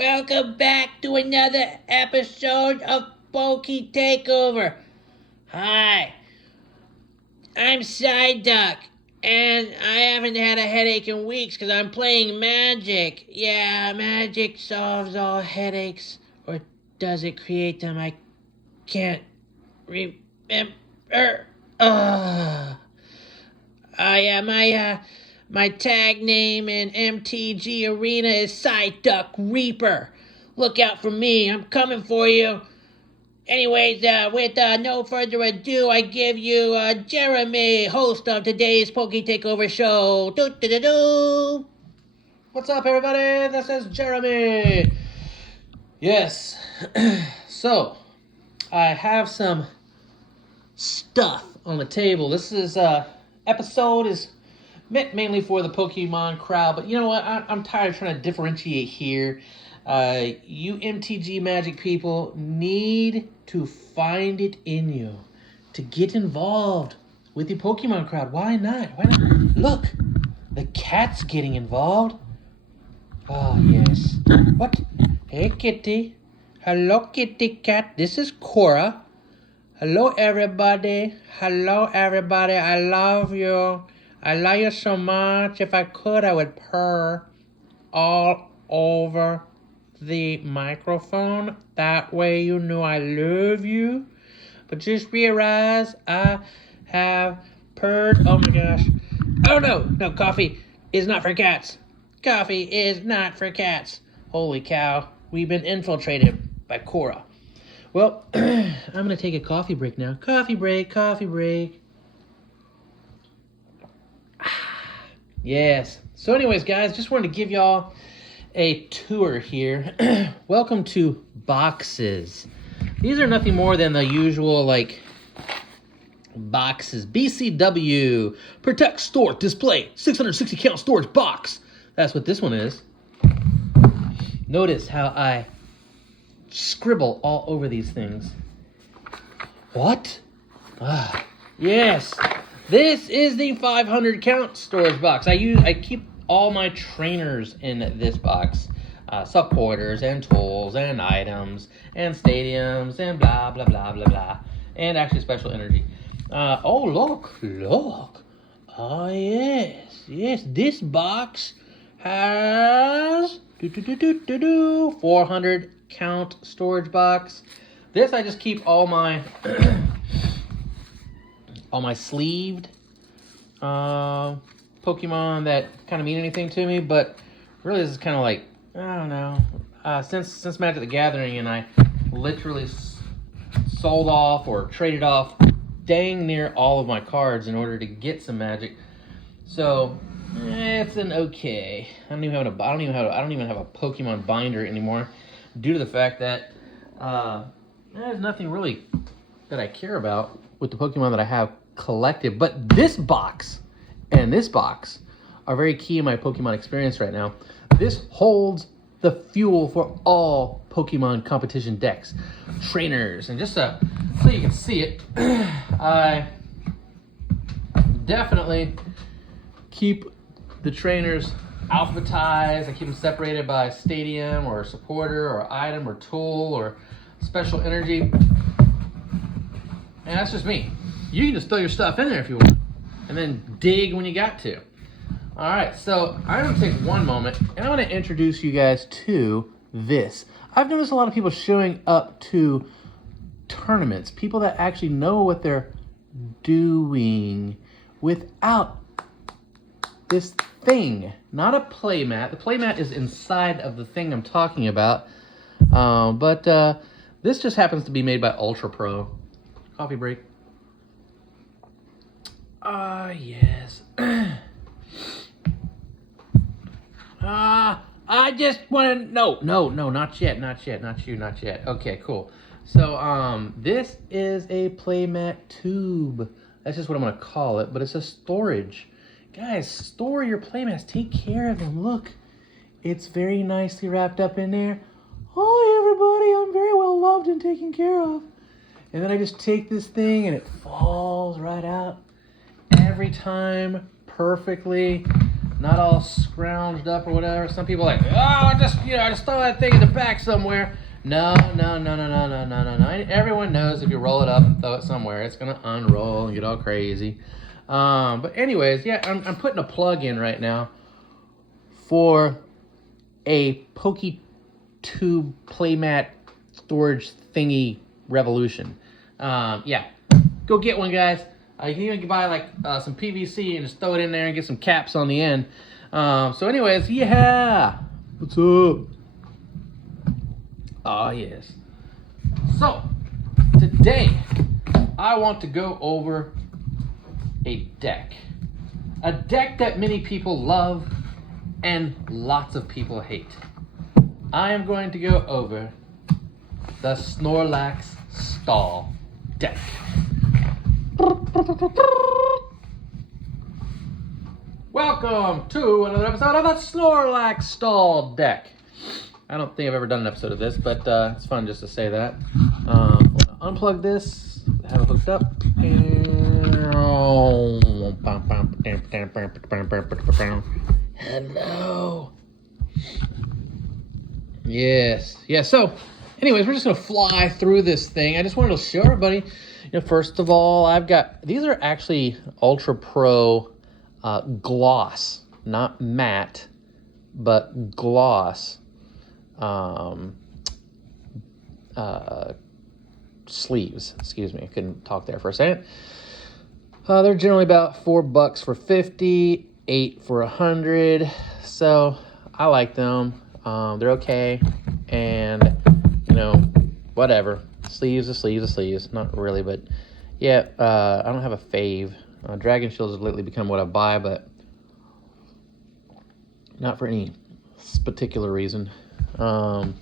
Welcome back to another episode of Pokey Takeover. Hi, I'm Psyduck, and I haven't had a headache in weeks because I'm playing Magic. Yeah, Magic solves all headaches, or does it create them? I can't remember. My tag name in MTG Arena is Psyduck Reaper. Look out for me, I'm coming for you. Anyways, with no further ado, I give you Jeremy, host of today's Poke Takeover show. Do-do-do-do. What's up, everybody? This is Jeremy. Yes. So, I have some stuff on the table. This is episode is meant mainly for the Pokemon crowd, but you know what? I'm tired of trying to differentiate here. You MTG Magic people need to find it in you to get involved with the Pokemon crowd. Why not? Why not? Look, the cat's getting involved. Oh, yes. What? Hey, kitty. Hello, kitty cat. This is Cora. Hello, everybody. Hello, everybody. I love you. I love you so much. If I could, I would purr all over the microphone. That way you know I love you. But just realize I have purred. Oh my gosh. Oh no. No, coffee is not for cats. Coffee is not for cats. Holy cow. We've been infiltrated by Cora. Well, I'm going to take a coffee break now. Coffee break, coffee break. Yes. So anyways, guys, just wanted to give y'all a tour here. Welcome to boxes. These are nothing more than the usual, boxes. BCW, Protect, Store, Display, 660 count storage box. That's what this one is. Notice how I scribble all over these things. What? Yes. This is the 500 count storage box. I keep all my trainers in this box. Supporters and tools and items and stadiums and blah, blah, blah, blah, blah. And actually special energy. Oh, look. Oh, yes. Yes, this box has 400 count storage box. This I just keep all my all my sleeved Pokemon that kind of mean anything to me, but really this is kind of like, I don't know, since Magic the Gathering, and I literally sold off or traded off dang near all of my cards in order to get some Magic. So it's an okay. I don't even have a Pokemon binder anymore, due to the fact that there's nothing really that I care about with the Pokemon that I have collected. But this box and this box are very key in my Pokemon experience right now. This holds the fuel for all Pokemon competition decks, trainers, and just so you can see it, I definitely keep the trainers alphabetized. I keep them separated by stadium or supporter or item or tool or special energy. And that's just me. You can just throw your stuff in there if you want, and then dig when you got to. All right, so I'm going to take one moment, and I want to introduce you guys to this. I've noticed a lot of people showing up to tournaments, people that actually know what they're doing without this thing. Not a playmat. The playmat is inside of the thing I'm talking about. But this just happens to be made by Ultra Pro. Coffee break. Yes. I just want to... No, not yet. Not yet. Okay, cool. So, this is a playmat tube. That's just what I'm going to call it, but it's a storage. Guys, store your playmats. Take care of them. Look, it's very nicely wrapped up in there. Hi, everybody. I'm very well loved and taken care of. And then I just take this thing and it falls right out every time perfectly. not all scrounged up or whatever. Some people are like, oh, just throw that thing in the back somewhere. No. Everyone knows if you roll it up and throw it somewhere, it's gonna unroll and get all crazy. But anyways, yeah, I'm putting a plug in right now for a Pokey Tube playmat storage thingy revolution. Yeah, go get one, guys. You can even buy like some PVC and just throw it in there and get some caps on the end. So anyways, yeah. What's up? Oh, yes. So, today, I want to go over a deck. A deck that many people love and lots of people hate. I am going to go over the Snorlax Stall Deck. Welcome to another episode of the Snorlax Stall Deck. I don't think I've ever done an episode of this, but it's fun just to say that. Unplug this, have it hooked up, and hello. Yes. So, anyways, we're just gonna fly through this thing. I just wanted to show everybody. First of all, these are actually Ultra Pro gloss, not matte, but gloss. Sleeves. Excuse me, I couldn't talk there for a second. They're generally about $4 for 50, $8 for 100. So I like them. They're okay, and whatever. Sleeves are sleeves. Not really, but yeah. I don't have a fave. Dragon Shields have lately become what I buy, but not for any particular reason. But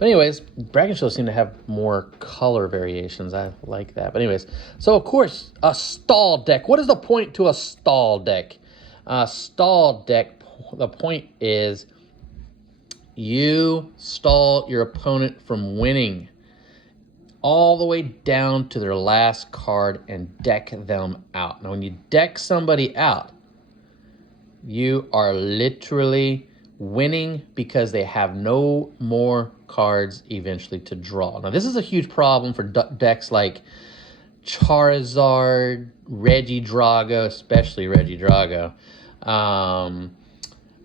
anyways, Dragon Shields seem to have more color variations. I like that. But anyways, so of course, a stall deck. What is the point to a stall deck? Stall deck, the point is you stall your opponent from winning all the way down to their last card and deck them out. Now, when you deck somebody out, you are literally winning because they have no more cards eventually to draw. Now, this is a huge problem for decks like Charizard, Regidrago, especially Regidrago.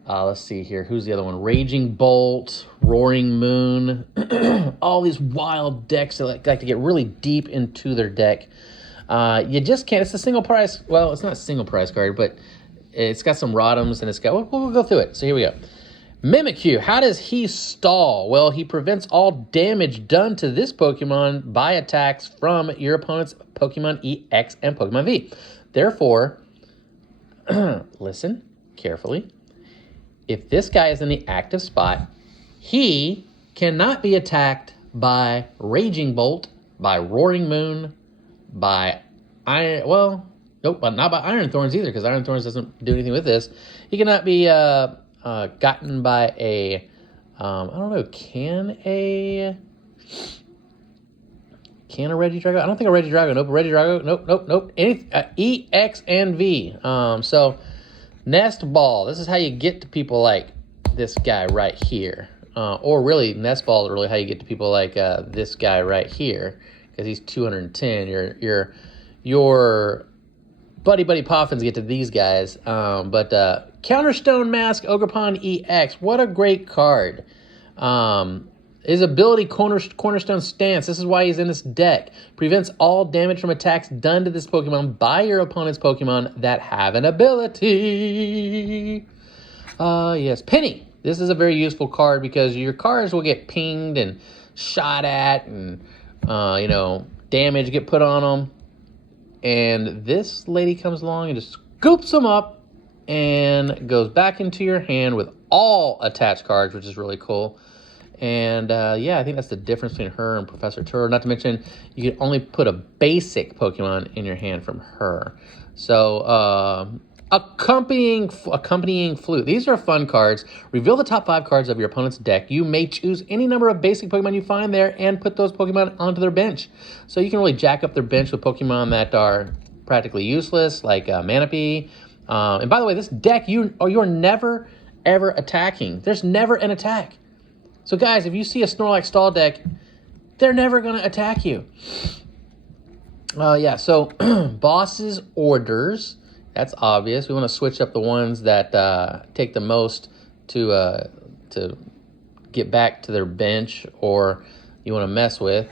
Let's see here. Who's the other one? Raging Bolt, Roaring Moon. All these wild decks that like to get really deep into their deck. You just can't. It's a single price. Well, it's not a single price card, but it's got some Rotoms and it's got. We'll go through it. So here we go. Mimikyu, how does he stall? Well, he prevents all damage done to this Pokemon by attacks from your opponent's Pokemon EX and Pokemon V. Therefore, listen carefully. If this guy is in the active spot, he cannot be attacked by Raging Bolt, by Roaring Moon, by not by Iron Thorns either, because Iron Thorns doesn't do anything with this. He cannot be gotten by a, I don't know, can a Regidrago? I don't think a Regidrago. Nope, a Regidrago. Nope. EX and V. So, Nest Ball. This is how you get to people like this guy right here. Or really, Nest Ball is really how you get to people like this guy right here, because he's 210. Your Buddy Poffins get to these guys. But Counterstone Mask, Ogerpon EX. What a great card. His ability, Cornerstone Stance. This is why he's in this deck. Prevents all damage from attacks done to this Pokemon by your opponent's Pokemon that have an ability. Yes, Penny. This is a very useful card because your cards will get pinged and shot at and, damage get put on them. And this lady comes along and just scoops them up and goes back into your hand with all attached cards, which is really cool. And I think that's the difference between her and Professor Tur. Not to mention, you can only put a basic Pokemon in your hand from her. So, accompanying Flute. These are fun cards. Reveal the top 5 cards of your opponent's deck. You may choose any number of basic Pokemon you find there and put those Pokemon onto their bench. So you can really jack up their bench with Pokemon that are practically useless, like Manaphy, And by the way, this deck, you're never, ever attacking. There's never an attack. So guys, if you see a Snorlax Stall Deck, they're never going to attack you. Yeah, so bosses orders, that's obvious. We want to switch up the ones that take the most to get back to their bench or you want to mess with.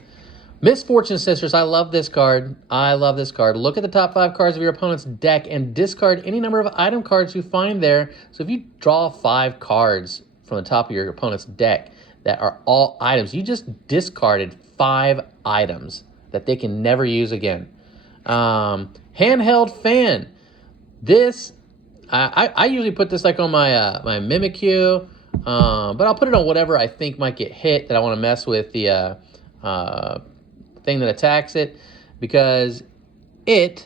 Misfortune Sisters, I love this card. I love this card. Look at the top 5 cards of your opponent's deck and discard any number of item cards you find there. So if you draw 5 cards from the top of your opponent's deck that are all items, you just discarded 5 items that they can never use again. Handheld Fan. This, I usually put this like on my my Mimikyu, but I'll put it on whatever I think might get hit that I want to mess with the thing that attacks it, because let's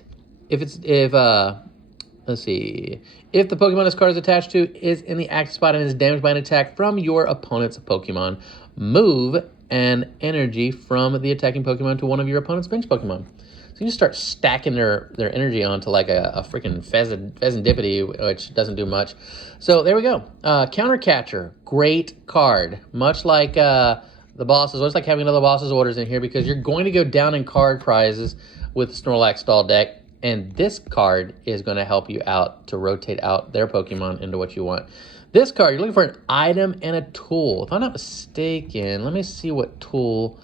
see, if the Pokemon this card is attached to is in the active spot and is damaged by an attack from your opponent's Pokemon, move an energy from the attacking Pokemon to one of your opponent's bench Pokemon. So you just start stacking their energy onto like a freaking pheasantipity, which doesn't do much. So there we go. Counter Catcher, great card. Much like the bosses, always like having another boss's orders in here, because you're going to go down in card prizes with the Snorlax Stall Deck, and this card is going to help you out to rotate out their Pokemon into what you want. This card, you're looking for an item and a tool. If I'm not mistaken, let me see what tool.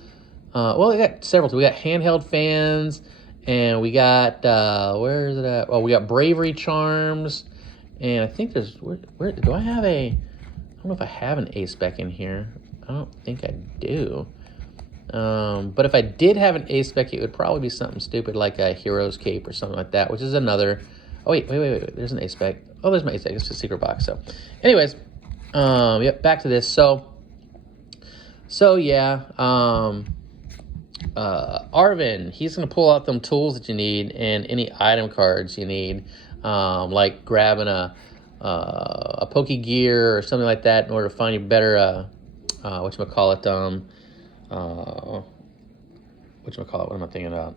Well, we got several tools. We got Handheld Fans, and we got, where is it at? Oh, we got Bravery Charms, and I think there's, where do I have I don't know if I have an A-Spec in here. I don't think I do. But if I did have an A-Spec, it would probably be something stupid like a Hero's Cape or something like that, which is another. Oh, wait. There's an A-Spec. Oh, there's my A-Spec. It's a secret box. So, anyways, yep, back to this. So yeah, Arvin, he's going to pull out them tools that you need and any item cards you need, like grabbing a Pokegear or something like that in order to find you better, what am I thinking about?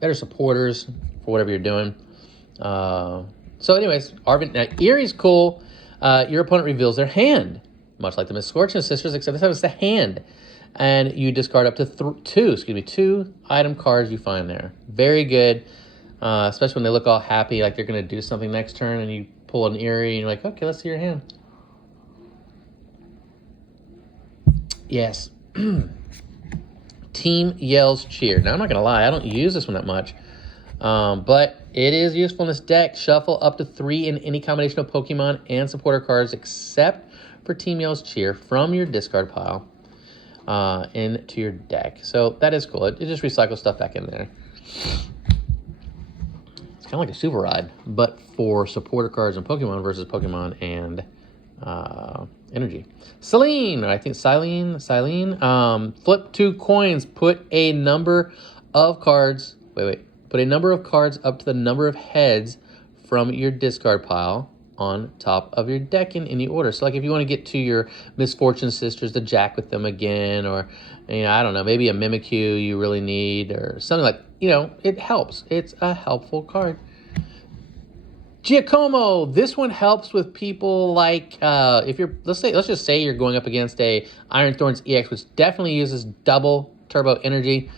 Better supporters for whatever you're doing. So anyways, Arvin, now Erie's cool. Your opponent reveals their hand, much like the Misfortune Sisters, except this time it's the hand. And you discard up to two item cards you find there. Very good, especially when they look all happy, like they're going to do something next turn, and you pull an Erie, and you're like, okay, let's see your hand. Yes. Team Yell's Cheer. Now, I'm not going to lie, I don't use this one that much, but it is useful in this deck. Shuffle up to 3 in any combination of Pokemon and supporter cards except for Team Yell's Cheer from your discard pile into your deck. So that is cool. It just recycles stuff back in there. It's kind of like a Super Rod, but for supporter cards and Pokemon versus Pokemon and energy. Celine, I think Silene. Flip 2 coins. Put a number of cards. Put a number of cards up to the number of heads from your discard pile on top of your deck in any order. So like if you want to get to your Misfortune Sisters to jack with them again, or I don't know, maybe a Mimikyu you really need or something like, it helps. It's a helpful card. Giacomo, this one helps with people like if you're let's just say you're going up against a Iron Thorns EX, which definitely uses double turbo energy.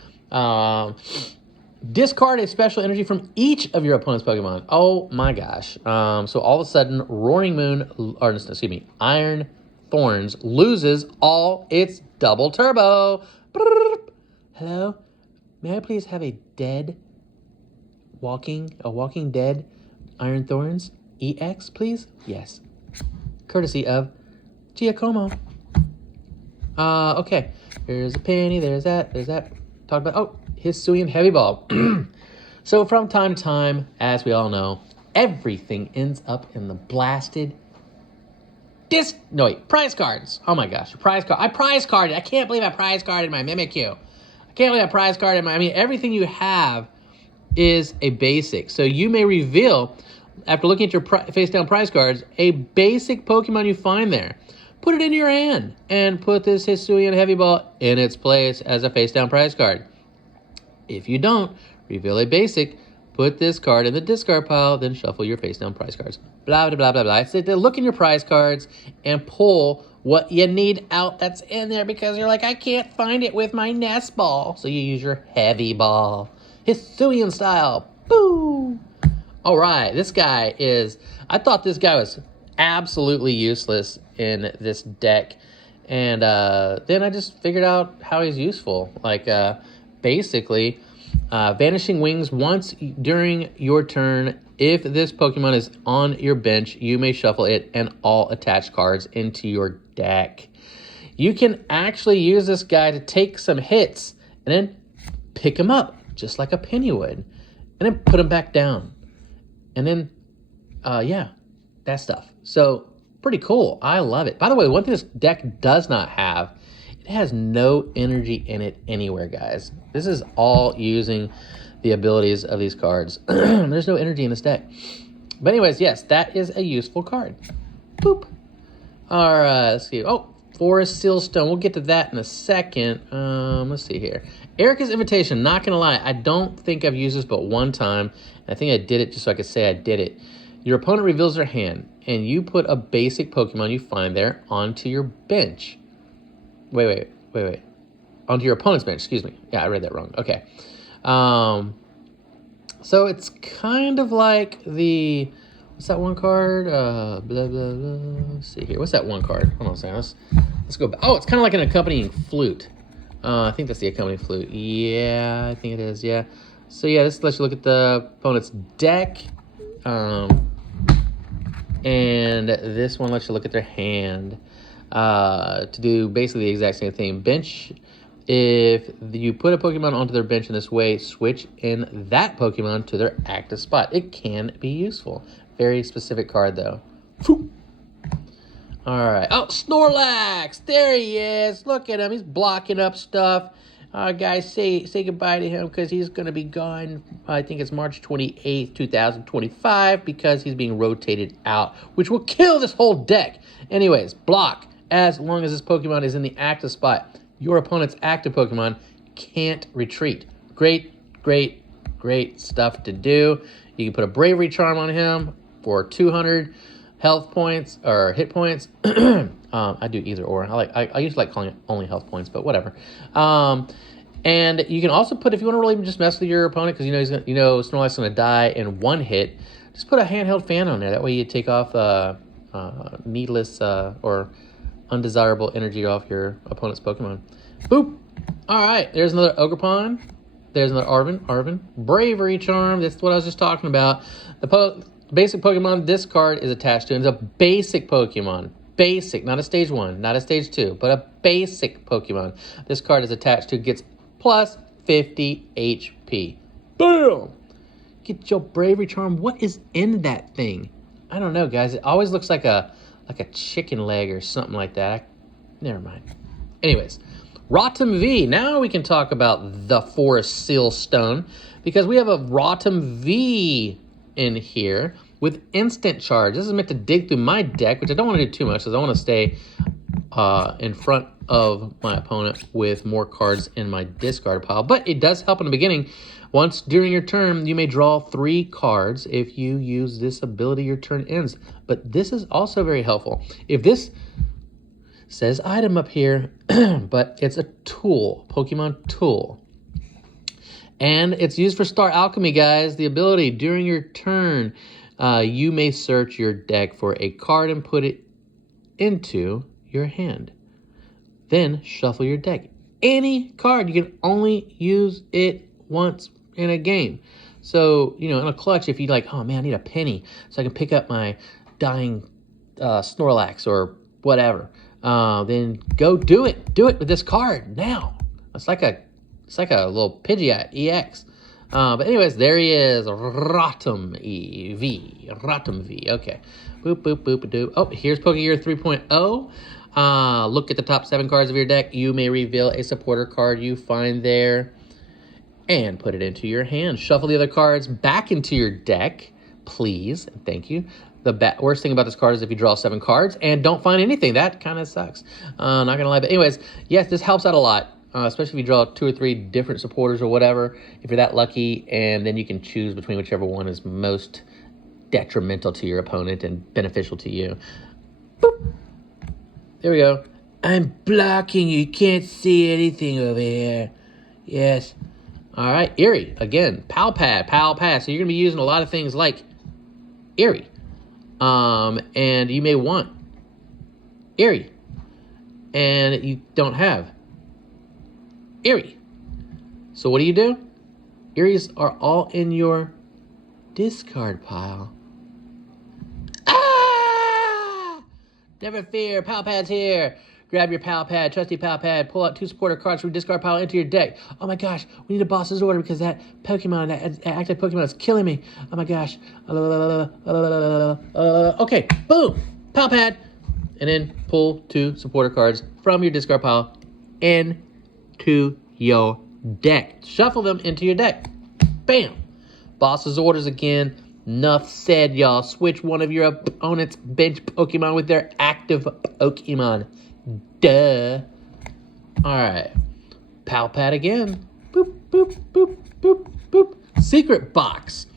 Discard a special energy from each of your opponent's Pokemon. Oh my gosh. So all of a sudden, Iron Thorns loses all its double turbo. Hello? May I please have a walking dead Iron Thorns EX, please? Yes. Courtesy of Giacomo. Okay. There's a penny, there's that. Talk about, Hisuian Heavy Ball. So from time to time, as we all know, everything ends up in the blasted prize cards. Oh my gosh, prize card. I prize carded. I can't believe I prize carded my Mimikyu. I can't believe I prize carded everything you have is a basic. So you may reveal, after looking at your face down prize cards, a basic Pokemon you find there. Put it into your hand and put this Hisuian Heavy Ball in its place as a face down prize card. If you don't, reveal a basic, put this card in the discard pile, then shuffle your face down prize cards. Blah, blah, blah, blah, blah. So look in your prize cards and pull what you need out that's in there because you're like, I can't find it with my nest ball. So you use your heavy ball. Hisuian style. Boo! All right, this guy is... I thought this guy was absolutely useless in this deck. And then I just figured out how he's useful. Like, basically, Vanishing Wings once during your turn. If this Pokemon is on your bench, you may shuffle it and all attached cards into your deck. You can actually use this guy to take some hits and then pick him up, just like a penny would, and then put him back down. And then, yeah, that stuff. So, pretty cool. I love it. By the way, one thing this deck does not have, it has no energy in it anywhere, guys. This is all using the abilities of these cards. There's no energy in this deck. But anyways, yes, that is a useful card. Boop. All right, let's see. Oh, Forest Sealstone. We'll get to that in a second. Let's see here. Erica's Invitation. Not going to lie, I don't think I've used this but one time. I think I did it just so I could say I did it. Your opponent reveals their hand, and you put a basic Pokemon you find there onto your bench. Wait. Onto your opponent's bench, excuse me. Yeah, I read that wrong. Okay. So it's kind of like the... What's that one card? Blah, blah, blah. Let's see here. What's that one card? Hold on a second. Let's go back. Oh, it's kind of like an accompanying flute. I think that's the accompanying flute. Yeah, I think it is, yeah. So yeah, this lets you look at the opponent's deck. And this one lets you look at their hand to do basically the exact same thing. Bench, if you put a Pokemon onto their bench in this way, switch in that Pokemon to their active spot. It can be useful. Very specific card, though. All right. Oh, Snorlax! There he is. Look at him. He's blocking up stuff. Guys, say goodbye to him because he's going to be gone. I think it's March 28th, 2025 because he's being rotated out, which will kill this whole deck. Anyways, block as long as this Pokemon is in the active spot. Your opponent's active Pokemon can't retreat. Great stuff to do. You can put a Bravery Charm on him for 200 health points or hit points. I do either or. I usually like calling it only health points, but whatever. And you can also put, if you want to really just mess with your opponent, because Snorlax is going to die in one hit, just put a handheld fan on there. That way you take off needless or undesirable energy off your opponent's Pokemon. Boop. All right, there's another Ogerpon. There's another Arven. Bravery Charm. That's what I was just talking about. The basic Pokemon this card is attached to is a basic Pokemon. Basic, not a stage 1, not a stage 2, but a basic Pokemon. This card is attached to gets plus 50 HP. Boom! Get your Bravery Charm. What is in that thing? I don't know, guys. It always looks like a chicken leg or something like that. Never mind. Anyways, Rotom V. Now we can talk about the Forest Sealstone because we have a Rotom V in here with instant charge. This is meant to dig through my deck, which I don't want to do too much because I want to stay in front of my opponent with more cards in my discard pile. But it does help in the beginning. Once during your turn, you may draw 3 cards. If you use this ability, your turn ends. But this is also very helpful. If this says item up here, but it's a tool, Pokemon tool. And it's used for Star Alchemy, guys. The ability during your turn, you may search your deck for a card and put it into your hand. Then shuffle your deck. Any card, you can only use it once in a game. So, in a clutch, if you're like, oh man, I need a penny so I can pick up my dying Snorlax or whatever, then go do it. Do it with this card now. It's like a little Pidgeot EX. But anyways, there he is. Rotom V. Okay. Boop, boop, boop, doop. Oh, here's Pokegear 3.0. Look at the top 7 cards of your deck. You may reveal a supporter card you find there and put it into your hand. Shuffle the other cards back into your deck, please. Thank you. The worst thing about this card is if you draw 7 cards and don't find anything. That kind of sucks. Not going to lie. But anyways, yes, this helps out a lot. especially if you draw 2 or 3 different supporters or whatever, if you're that lucky, and then you can choose between whichever one is most detrimental to your opponent and beneficial to you. Boop. There we go. I'm blocking you. You can't see anything over here. Yes. All right, Eerie. Again, Pal Pad. So you're going to be using a lot of things like Eerie. And you may want Eerie. And you don't have Eerie. So what do? Eerie's are all in your discard pile. Ah! Never fear, Pal Pad's here. Grab your Pal Pad, trusty Pal Pad, pull out 2 supporter cards from your discard pile into your deck. Oh my gosh, we need a boss's order because that Pokemon, that active Pokemon is killing me. Oh my gosh. Okay, boom, Pal Pad. And then pull 2 supporter cards from your discard pile into your deck. Shuffle them into your deck. Bam. Boss's orders again. Enough said, y'all. Switch one of your opponent's bench Pokemon with their active Pokemon. Duh. Alright. Pal Pad again. Boop, boop, boop, boop, boop. Secret Box.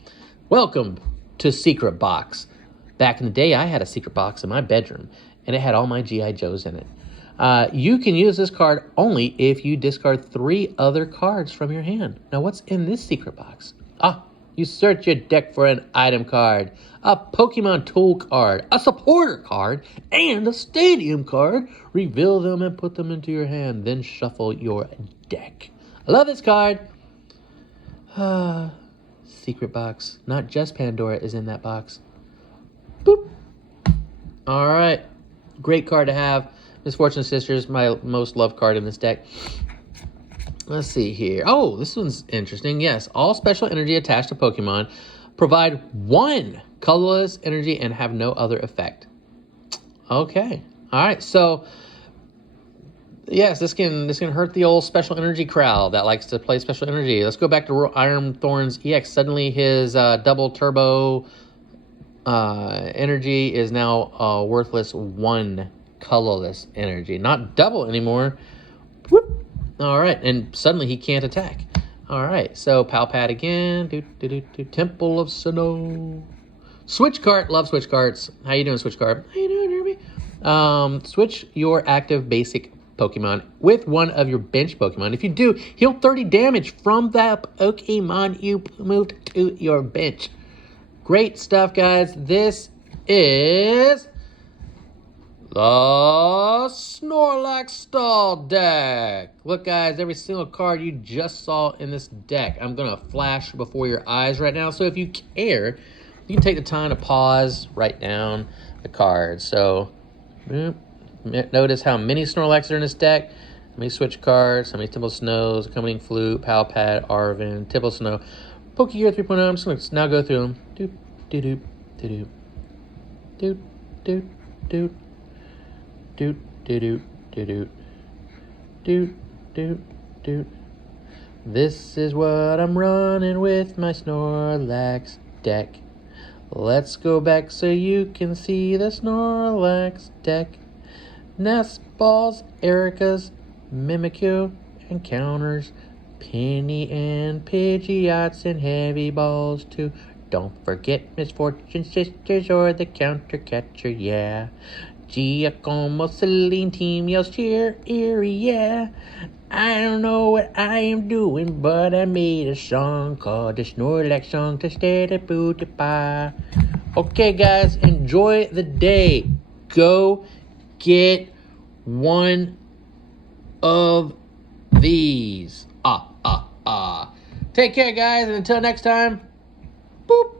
Welcome to Secret Box. Back in the day, I had a secret box in my bedroom, and it had all my G.I. Joes in it. You can use this card only if you discard 3 other cards from your hand. Now, what's in this secret box? You search your deck for an item card, a Pokemon tool card, a supporter card, and a stadium card. Reveal them and put them into your hand, then shuffle your deck. I love this card. Secret box. Not just Pandora is in that box. Boop. All right. Great card to have. Misfortune Sisters, my most loved card in this deck. Let's see here. Oh, this one's interesting. Yes, all special energy attached to Pokemon provide 1 colorless energy and have no other effect. Okay. All right. So, yes, this can hurt the old special energy crowd that likes to play special energy. Let's go back to Iron Thorn's EX. Suddenly, his double turbo energy is now worthless 1 colorless energy, not double anymore. Whoop. All right, and suddenly he can't attack. All right, so Pal Pad again. Temple of Sinnoh. Switch cart, love switch carts. How you doing, switch cart? How you doing, Derby? Switch your active basic Pokemon with one of your bench Pokemon. If you do, heal 30 damage from that Pokemon you moved to your bench. Great stuff, guys. This is the Snorlax Stall Deck. Look, guys, every single card you just saw in this deck, I'm going to flash before your eyes right now. So if you care, you can take the time to pause, write down the cards. So notice how many Snorlax are in this deck. How many switch cards, how many Temple Snows, Accompanying Flute, Pal Pad, Arven, Temple Snow, Pokegear 3.0. I'm just going to now go through them. Doop, doop, doop, doop, doop, doop. Doot, doot, doot, doot, doot, doot. This is what I'm running with my Snorlax deck. Let's go back so you can see the Snorlax deck. Nest balls, Erika's, Mimikyu, and counters, Penny and Pidgeots, and heavy balls too. Don't forget Misfortune Sisters or the counter catcher, yeah. Giacomo, Celine, Team yells cheer, Eerie, yeah. I don't know what I am doing, but I made a song called the Snorlax Song to stay the booty pie. Okay, guys, enjoy the day. Go get one of these. Take care, guys, and until next time, boop.